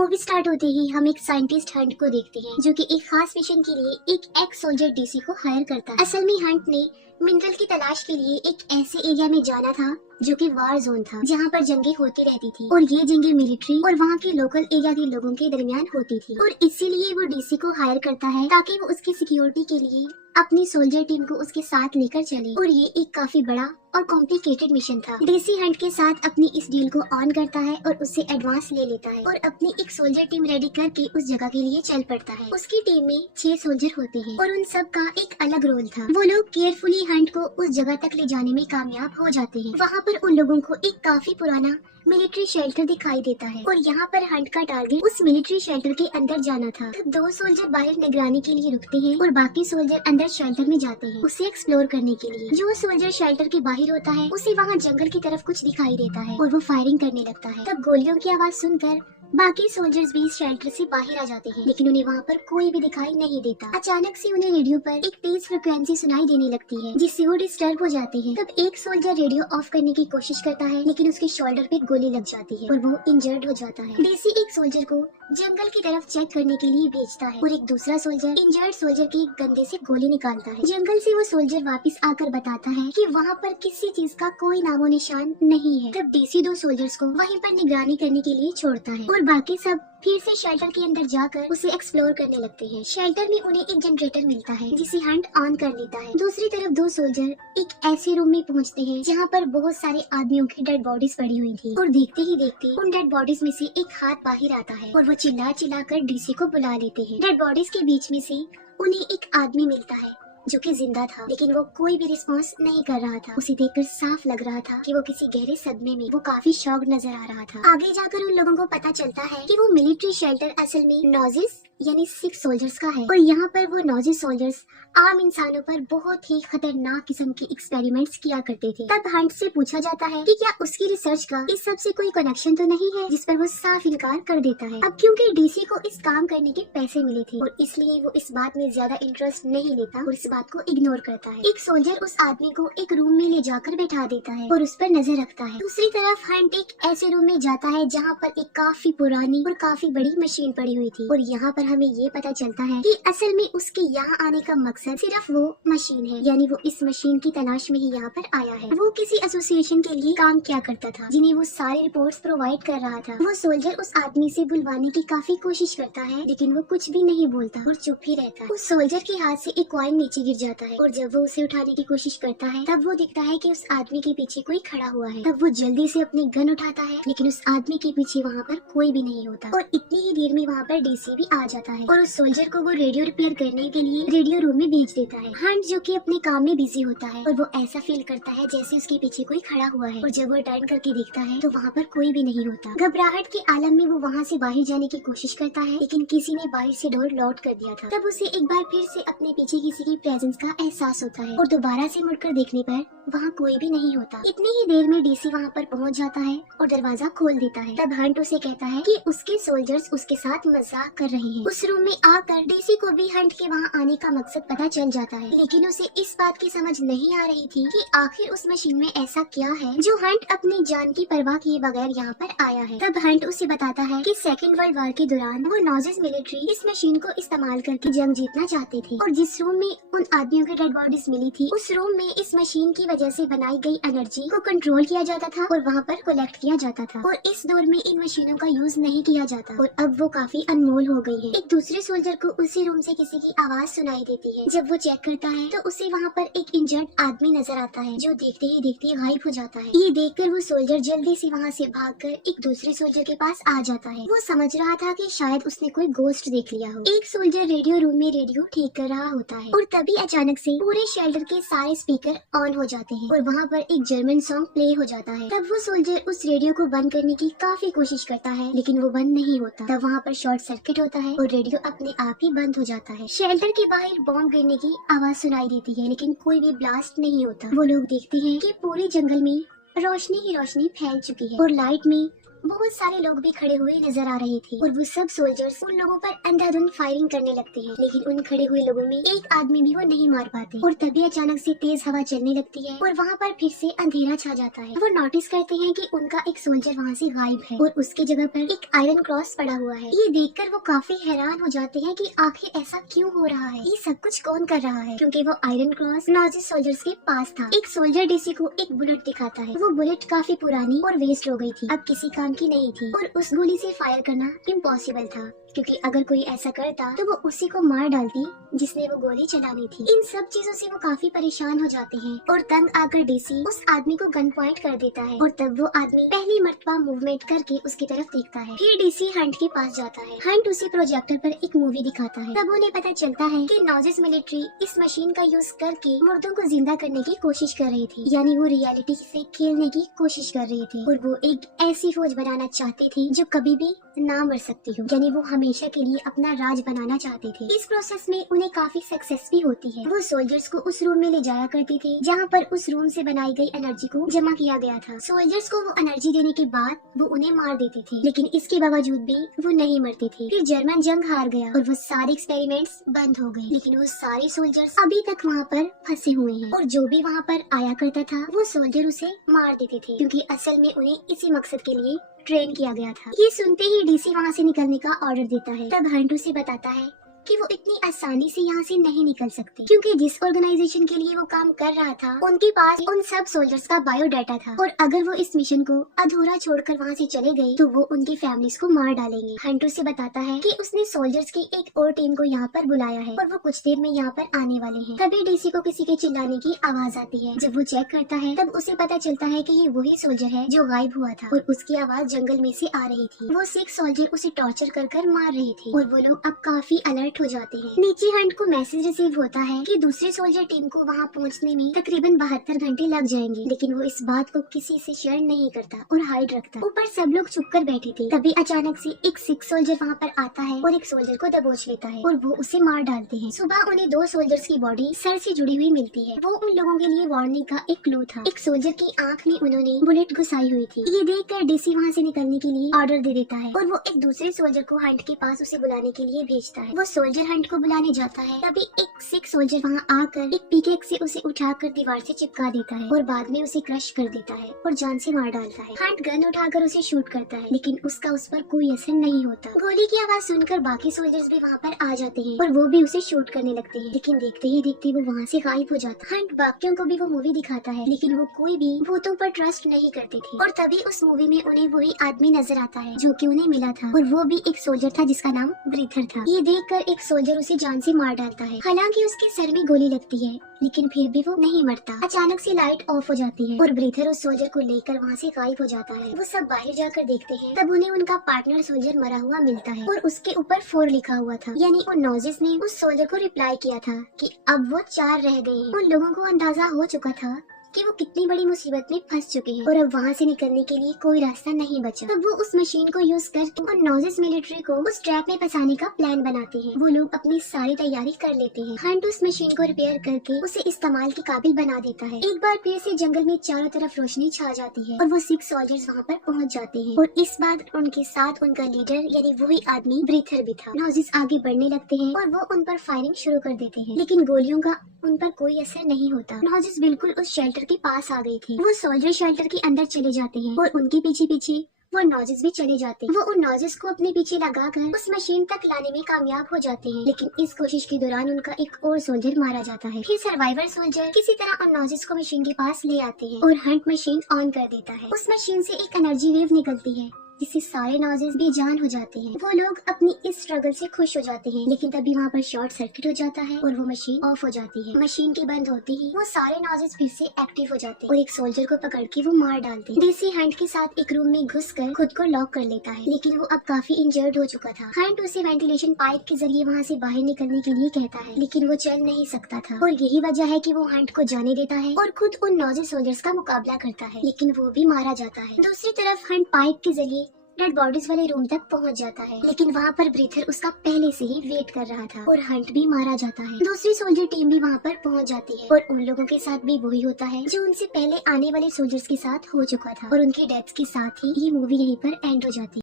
Movie start होते ही हम एक साइंटिस्ट हंट को देखते हैं जो कि एक खास मिशन के लिए एक एक्स सोल्जर डीसी को हायर करता है। असल में हंट ने मिनरल की तलाश के लिए एक ऐसे एरिया में जाना था जो कि वार जोन था, जहाँ पर जंगें होती रहती थी और ये जंगें मिलिट्री और वहाँ के लोकल एरिया के लोगों के दरमियान होती थी और इसीलिए वो डीसी को हायर करता है ताकि वो उसकी सिक्योरिटी के लिए अपनी सोल्जर टीम को उसके साथ लेकर चले। और ये एक काफी बड़ा और कॉम्प्लिकेटेड मिशन था। डीसी हंट के साथ अपनी इस डील को ऑन करता है और उससे एडवांस ले लेता है और अपनी एक सोल्जर टीम रेडी करके उस जगह के लिए चल पड़ता है। उसकी टीम में 6 सोल्जर होते हैं और उन सब का एक अलग रोल था। वो लोग केयरफुली हंट को उस जगह तक ले जाने में कामयाब हो जाते हैं। वहाँ पर उन लोगों को एक काफी पुराना मिलिट्री शेल्टर दिखाई देता है और यहाँ पर हंट का टारगेट उस मिलिट्री शेल्टर के अंदर जाना था। तब 2 सोल्जर बाहर निगरानी के लिए रुकते हैं और बाकी सोल्जर अंदर शेल्टर में जाते हैं उसे एक्सप्लोर करने के लिए। जो सोल्जर शेल्टर के बाहर होता है उसे वहाँ जंगल की तरफ कुछ दिखाई देता है और वो फायरिंग करने लगता है। तब गोलियों की आवाज सुनकर बाकी सोल्जर्स भी शेल्टर से बाहर आ जाते हैं, लेकिन उन्हें वहाँ पर कोई भी दिखाई नहीं देता। अचानक से उन्हें रेडियो पर एक तेज फ्रिक्वेंसी सुनाई देने लगती है जिससे वो डिस्टर्ब हो जाते हैं। तब एक सोल्जर रेडियो ऑफ करने की कोशिश करता है, लेकिन उसके शोल्डर पे गोली लग जाती है और वो इंजर्ड हो जाता है। डीसी एक सोल्जर को जंगल की तरफ चेक करने के लिए भेजता है और एक दूसरा सोल्जर इंजर्ड सोल्जर के गंदे से गोली निकालता है। जंगल से वो सोल्जर वापस आकर बताता है कि वहाँ पर किसी चीज का कोई नामो निशान नहीं है। तब डीसी 2 सोल्जर्स को वहीं पर निगरानी करने के लिए छोड़ता है और बाकी सब फिर से शेल्टर के अंदर जाकर उसे एक्सप्लोर करने लगते हैं। शेल्टर में उन्हें एक जनरेटर मिलता है जिसे हंट ऑन कर लेता है। दूसरी तरफ 2 सोल्जर एक ऐसे रूम में पहुंचते हैं जहां पर बहुत सारे आदमियों की डेड बॉडीज पड़ी हुई थी और देखते ही देखते उन डेड बॉडीज में से एक हाथ बाहर आता है और वो चिल्ला चिल्ला कर डीसी को बुला लेते हैं। डेड बॉडीज के बीच में से उन्हें एक आदमी मिलता है जो कि जिंदा था, लेकिन वो कोई भी रिस्पॉन्स नहीं कर रहा था। उसे देखकर साफ लग रहा था कि वो किसी गहरे सदमे में, वो काफी शॉक्ड नजर आ रहा था। आगे जाकर उन लोगों को पता चलता है कि वो मिलिट्री शेल्टर असल में नॉजिस यानी 6 सोल्जर्स का है और यहाँ पर वो नॉजिस सोल्जर्स आम इंसानों पर बहुत ही खतरनाक किस्म के एक्सपेरिमेंट्स किया करते थे। तब हंट से पूछा जाता है कि क्या उसकी रिसर्च का इस सब से कोई कनेक्शन तो नहीं है, जिस पर वो साफ इनकार कर देता है। अब क्योंकि डीसी को इस काम करने के पैसे मिले थे और इसलिए वो इस बात में ज्यादा इंटरेस्ट नहीं लेता और इस बात को इग्नोर करता है। एक सोल्जर उस आदमी को एक रूम में ले जाकर बैठा देता है और उस पर नजर रखता है। दूसरी तरफ हंट एक ऐसे रूम में जाता है जहाँ पर एक काफी पुरानी और काफी बड़ी मशीन पड़ी हुई थी और यहाँ पर हमें ये पता चलता है कि असल में उसके यहाँ आने का मकसद सिर्फ वो मशीन है, यानी वो इस मशीन की तलाश में ही यहाँ पर आया है। वो किसी एसोसिएशन के लिए काम किया करता था जिन्हें वो सारी रिपोर्ट्स प्रोवाइड कर रहा था। वो सोल्जर उस आदमी से बुलवाने की काफी कोशिश करता है, लेकिन वो कुछ भी नहीं बोलता और चुप ही रहता है। उस सोल्जर के हाथ से एक कॉइन नीचे गिर जाता है और जब वो उसे उठाने की कोशिश करता है तब वो दिखता है कि उस आदमी के पीछे कोई खड़ा हुआ है। तब वो जल्दी से अपनी गन उठाता है, लेकिन उस आदमी के पीछे वहाँ पर कोई भी नहीं होता और इतनी ही देर में वहाँ पर डीसी भी आ जाता है और उस सोल्जर को वो रेडियो रिपेयर करने के लिए रेडियो रूम में भेज देता है। हंट जो कि अपने काम में बिजी होता है और वो ऐसा फील करता है जैसे उसके पीछे कोई खड़ा हुआ है और जब वो टर्न करके देखता है तो वहाँ पर कोई भी नहीं होता। घबराहट के आलम में वो वहाँ से बाहर जाने की कोशिश करता है, लेकिन किसी ने बाहर से डोर लॉक कर दिया था। तब उसे एक बार फिर से अपने पीछे किसी की प्रेजेंस का एहसास होता है और दोबारा से मुड़कर देखने पर वहाँ कोई भी नहीं होता। इतनी ही देर में डीसी वहाँ पर पहुँच जाता है और दरवाजा खोल देता है। तब हंट उसे कहता है कि उसके सोल्जर्स उसके साथ मजाक कर रहे हैं। उस रूम में आकर डीसी को भी हंट के वहाँ आने का मकसद पता चल जाता है, लेकिन उसे इस बात की समझ नहीं आ रही थी कि आखिर उस मशीन में ऐसा क्या है जो हंट अपनी जान की परवाह किए बगैर यहाँ पर आया है। तब हंट उसे बताता है कि 2nd वर्ल्ड वॉर के दौरान वो नॉजिस मिलिट्री इस मशीन को इस्तेमाल करके जंग जीतना चाहते थे और जिस रूम में उन आदमियों की डेड बॉडीज मिली थी उस रूम में इस मशीन की वजह से बनाई गई एनर्जी को कंट्रोल किया जाता था और वहाँ पर कलेक्ट किया जाता था और इस दौर में इन मशीनों का यूज नहीं किया जाता और अब वो काफी अनमोल हो गई है। एक दूसरे सोल्जर को उसी रूम से किसी की आवाज सुनाई देती है। जब वो चेक करता है तो उसे वहाँ पर एक इंजर्ड आदमी नजर आता है जो देखते ही देखते गायब हो जाता है। ये देखकर वो सोल्जर जल्दी से वहाँ से भागकर एक दूसरे सोल्जर के पास आ जाता है। वो समझ रहा था कि शायद उसने कोई गोस्ट देख लिया हो। एक सोल्जर रेडियो रूम में रेडियो ठीक कर रहा होता है और तभी अचानक से पूरे शेल्टर के सारे स्पीकर ऑन हो जाते हैं और वहाँ पर एक जर्मन सॉन्ग प्ले हो जाता है। तब वो सोल्जर उस रेडियो को बंद करने की काफी कोशिश करता है, लेकिन वो बंद नहीं होता। तब वहाँ पर शॉर्ट सर्किट होता है और रेडियो अपने आप ही बंद हो जाता है। शेल्टर के बाहर बॉम्ब गिरने की आवाज सुनाई देती है, लेकिन कोई भी ब्लास्ट नहीं होता। वो लोग देखते हैं कि पूरे जंगल में रोशनी ही रोशनी फैल चुकी है और लाइट में बहुत सारे लोग भी खड़े हुए नजर आ रहे थे और वो सब सोल्जर्स उन लोगों पर अंधाधुंध फायरिंग करने लगते हैं, लेकिन उन खड़े हुए लोगों में एक आदमी भी वो नहीं मार पाते। और तभी अचानक से तेज हवा चलने लगती है और वहाँ पर फिर से अंधेरा छा जाता है। वो नोटिस करते हैं कि उनका एक सोल्जर वहाँ से गायब है और उसके जगह पर एक आयरन क्रॉस पड़ा हुआ है। ये देखकर वो काफी हैरान हो जाते हैं कि आखिर ऐसा क्यों हो रहा है, ये सब कुछ कौन कर रहा है, क्योंकि वो आयरन क्रॉस नाजी सोल्जर्स के पास था। एक सोल्जर डीसी को एक बुलेट दिखाता है। वो बुलेट काफी पुरानी और वेस्ट हो गई थी, अब किसी काम की नहीं थी और उस गोली से फायर करना इम्पॉसिबल था, क्योंकि अगर कोई ऐसा करता तो वो उसी को मार डालती जिसने वो गोली चलानी थी। इन सब चीजों से वो काफी परेशान हो जाते हैं और तंग आकर डीसी उस आदमी को गन पॉइंट कर देता है और तब वो आदमी पहली मर्तबा मूवमेंट करके उसकी तरफ देखता है। फिर डीसी हंट के पास जाता है। हंट उसे प्रोजेक्टर पर एक मूवी दिखाता है। तब उन्हें पता चलता है कि नॉजिस मिलिट्री इस मशीन का यूज करके मुर्दों को जिंदा करने की कोशिश कर रही थी, यानी वो रियलिटी से खेलने की कोशिश कर रही थी और वो एक ऐसी फौज बनाना चाहते थे जो कभी भी ना मर सकती हो, यानी वो हमेशा के लिए अपना राज बनाना चाहते थे। इस प्रोसेस में उन्हें काफी सक्सेस भी होती है। वो सोल्जर्स को उस रूम में ले जाया करते थे जहाँ पर उस रूम से बनाई गई एनर्जी को जमा किया गया था। सोल्जर्स को वो एनर्जी देने के बाद वो उन्हें मार देते थे, लेकिन इसके बावजूद भी वो नहीं मरते थे। फिर जर्मन जंग हार गया और वो सारे एक्सपेरिमेंट्स बंद हो गए, लेकिन वो सारे सोल्जर्स अभी तक वहाँ पर फंसे हुए हैं और जो भी वहाँ पर आया करता था वो सोल्जर उसे मार देते थे, क्योंकि असल में उन्हें इसी मकसद के लिए ट्रेन किया गया था। ये सुनते ही डीसी वहाँ से निकलने का ऑर्डर देता है। तब हंट उसे बताता है कि वो इतनी आसानी से यहाँ से नहीं निकल सकते, क्योंकि जिस ऑर्गेनाइजेशन के लिए वो काम कर रहा था उनके पास उन सब सोल्जर्स का बायोडाटा था और अगर वो इस मिशन को अधूरा छोड़कर वहाँ से चले गए तो वो उनकी फैमिलीज को मार डालेंगे। हंट उसे बताता है कि उसने सोल्जर्स की एक और टीम को यहाँ पर बुलाया है और वो कुछ देर में यहाँ पर आने वाले हैं। तभी डीसी को किसी के चिल्लाने की आवाज आती है। जब वो चेक करता है तब उसे पता चलता है कि ये वही सोल्जर है जो गायब हुआ था और उसकी आवाज जंगल में से आ रही थी। वो 6 सोल्जर उसे टॉर्चर कर मार रहे थे और वो लोग अब काफी अलर्ट हो जाते हैं। नीचे हंट को मैसेज रिसीव होता है कि दूसरे सोल्जर टीम को वहाँ पहुँचने में तकरीबन 72 घंटे लग जाएंगे, लेकिन वो इस बात को किसी से शेयर नहीं करता और हाइड रखता। ऊपर सब लोग चुप कर बैठे थे। तभी अचानक से एक 6 सोल्जर वहाँ पर आता है और एक सोल्जर को दबोच लेता है और वो उसे मार डालते हैं। सुबह उन्हें 2 सोल्जर्स की बॉडी सर से जुड़ी हुई मिलती है। वो उन लोगों के लिए वार्निंग का एक क्लू था। एक सोल्जर की आँख में उन्होंने बुलेट घुसाई हुई थी। ये देख कर डीसी वहाँ से निकलने के लिए ऑर्डर दे देता है और वो एक दूसरे सोल्जर को हंट के पास उसे बुलाने के लिए भेजता है। वो सोल्जर हंट को बुलाने जाता है। तभी एक 6 सोल्जर वहाँ आकर एक पिकेक से उसे उठाकर दीवार से चिपका देता है और बाद में उसे क्रश कर देता है और जान से मार डालता है। हंट गन उठाकर उसे शूट करता है, लेकिन उसका उस पर कोई असर नहीं होता। गोली की आवाज सुनकर बाकी सोल्जर्स भी वहाँ पर आ जाते हैं और वो भी उसे शूट करने लगते हैं, लेकिन देखते ही देखते वो वहाँ से गायब हो जाता है। हंट बाकियों को भी वो मूवी दिखाता है, लेकिन वो कोई भी भूतों पर ट्रस्ट नहीं करते थे और तभी उस मूवी में उन्हें वही आदमी नजर आता है जो कि उन्हें मिला था और वो भी एक सोल्जर था जिसका नाम ब्रीथर था। ये देखकर एक सोल्जर उसे जान से मार डालता है। हालांकि उसके सर में गोली लगती है, लेकिन फिर भी वो नहीं मरता। अचानक से लाइट ऑफ हो जाती है और ब्रीथर उस सोल्जर को लेकर वहाँ से गायब हो जाता है। वो सब बाहर जाकर देखते हैं, तब उन्हें उनका पार्टनर सोल्जर मरा हुआ मिलता है और उसके ऊपर 4 लिखा हुआ था, यानी उन नॉजिस ने उस सोल्जर को रिप्लाई किया था कि अब वो 4 रह गए हैं। उन लोगों को अंदाजा हो चुका था कि वो कितनी बड़ी मुसीबत में फंस चुके हैं और अब वहाँ से निकलने के लिए कोई रास्ता नहीं बचा। तब वो उस मशीन को यूज करके उन नॉजिस मिलिट्री को उस ट्रैप में फंसाने का प्लान बनाते हैं। वो लोग अपनी सारी तैयारी कर लेते हैं। हंट उस मशीन को रिपेयर करके उसे इस्तेमाल के काबिल बना देता है। एक बार फिर से जंगल में चारों तरफ रोशनी छा जाती है और वो 6 सोल्जर्स वहाँ पर पहुँच जाते हैं और इस बार उनके साथ उनका लीडर यानी वही आदमी ब्रीथर भी था। नॉजिस आगे बढ़ने लगते हैं और वो उन पर फायरिंग शुरू कर देते हैं, लेकिन गोलियों का उन पर कोई असर नहीं होता। नॉजिस बिल्कुल उस शेल्टर के पास आ गए थे। वो सोल्जर शेल्टर के अंदर चले जाते हैं और उनके पीछे पीछे वो नॉजिस भी चले जाते हैं। वो उन नॉजिस को अपने पीछे लगाकर उस मशीन तक लाने में कामयाब हो जाते हैं, लेकिन इस कोशिश के दौरान उनका एक और सोल्जर मारा जाता है। फिर सर्वाइवर सोल्जर किसी तरह उन नॉजिस को मशीन के पास ले आते हैं और हंट मशीन ऑन कर देता है। उस मशीन से एक एनर्जी वेव निकलती है जिससे सारे नॉजिस बेजान हो जाते हैं। वो लोग अपनी इस स्ट्रगल से खुश हो जाते हैं, लेकिन तभी वहाँ पर शॉर्ट सर्किट हो जाता है और वो मशीन ऑफ हो जाती है। मशीन के बंद होते ही वो सारे नॉजिस फिर से एक्टिव हो जाते हैं और एक सोल्जर को पकड़ के वो मार डालते हैं। डीसी हंट के साथ एक रूम में घुसकर खुद को लॉक कर लेता है, लेकिन वो अब काफी इंजर्ड हो चुका था। हंट उसे वेंटिलेशन पाइप के जरिए वहाँ से बाहर निकलने के लिए कहता है, लेकिन वो चल नहीं सकता था और यही वजह है कि वो हंट को जाने देता है और खुद उन नॉजिस सोल्जर्स का मुकाबला करता है, लेकिन वो भी मारा जाता है। दूसरी तरफ हंट पाइप के जरिए डेड बॉडीज वाले रूम तक पहुंच जाता है, लेकिन वहाँ पर ब्रीथर उसका पहले से ही वेट कर रहा था और हंट भी मारा जाता है। दूसरी सोल्जर टीम भी वहाँ पर पहुंच जाती है और उन लोगों के साथ भी वही होता है जो उनसे पहले आने वाले सोल्जर्स के साथ हो चुका था और उनके डेथ्स के साथ ही ये मूवी यहीं पर एंड हो जाती है।